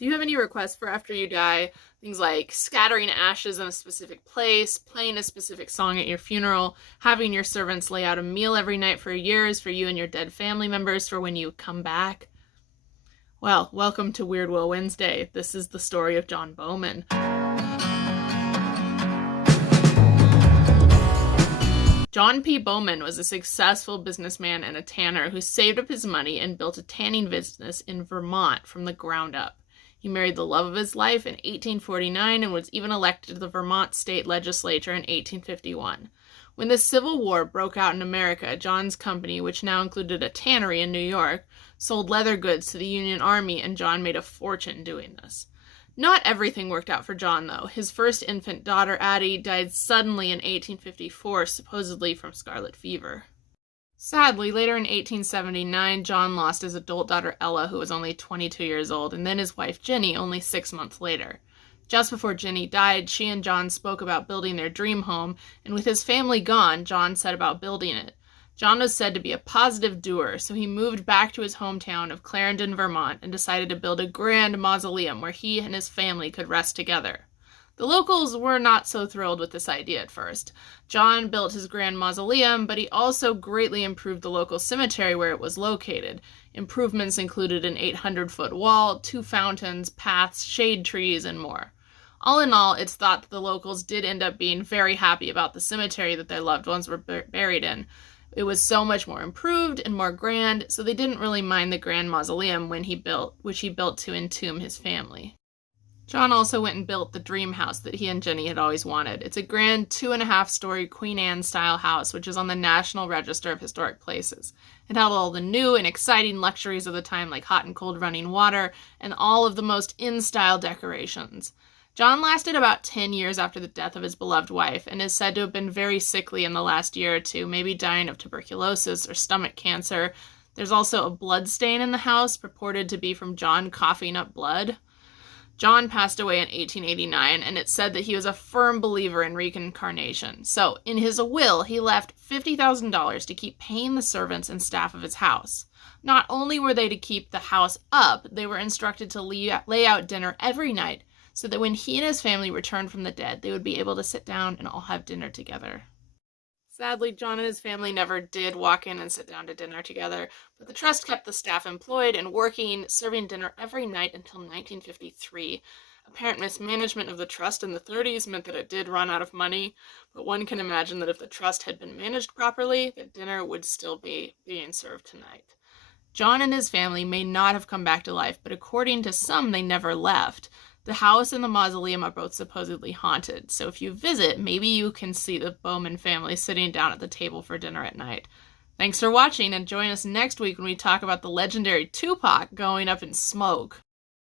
Do you have any requests for after you die? Things like scattering ashes in a specific place, playing a specific song at your funeral, having your servants lay out a meal every night for years for you and your dead family members for when you come back? Well, welcome to Weird Will Wednesday. This is the story of John Bowman. John P. Bowman was a successful businessman and a tanner who saved up his money and built a tanning business in Vermont from the ground up. He married the love of his life in 1849 and was even elected to the Vermont state legislature in 1851. When the Civil War broke out in America, John's company, which now included a tannery in New York, sold leather goods to the Union Army, and John made a fortune doing this. Not everything worked out for John, though. His first infant daughter, Addie, died suddenly in 1854, supposedly from scarlet fever. Sadly, later in 1879, John lost his adult daughter Ella, who was only 22 years old, and then his wife Ginny, only 6 months later. Just before Ginny died, she and John spoke about building their dream home, and with his family gone, John set about building it. John was said to be a positive doer, so he moved back to his hometown of Clarendon, Vermont, and decided to build a grand mausoleum where he and his family could rest together. The locals were not so thrilled with this idea at first. John built his grand mausoleum, but he also greatly improved the local cemetery where it was located. Improvements included an 800-foot wall, 2 fountains, paths, shade trees, and more. All in all, it's thought that the locals did end up being very happy about the cemetery that their loved ones were buried in. It was so much more improved and more grand, so they didn't really mind the grand mausoleum which he built to entomb his family. John also went and built the dream house that he and Jenny had always wanted. It's a grand 2.5-story Queen Anne-style house, which is on the National Register of Historic Places. It had all the new and exciting luxuries of the time, like hot and cold running water, and all of the most in-style decorations. John lasted about 10 years after the death of his beloved wife, and is said to have been very sickly in the last year or two, maybe dying of tuberculosis or stomach cancer. There's also a blood stain in the house, purported to be from John coughing up blood. John passed away in 1889, and it's said that he was a firm believer in reincarnation. So, in his will, he left $50,000 to keep paying the servants and staff of his house. Not only were they to keep the house up, they were instructed to lay out dinner every night, so that when he and his family returned from the dead, they would be able to sit down and all have dinner together. Sadly, John and his family never did walk in and sit down to dinner together, but the trust kept the staff employed and working, serving dinner every night until 1953. Apparent mismanagement of the trust in the 30s meant that it did run out of money, but one can imagine that if the trust had been managed properly, that dinner would still be being served tonight. John and his family may not have come back to life, but according to some, they never left. The house and the mausoleum are both supposedly haunted, so if you visit, maybe you can see the Bowman family sitting down at the table for dinner at night. Thanks for watching, and join us next week when we talk about the legendary Tupac going up in smoke.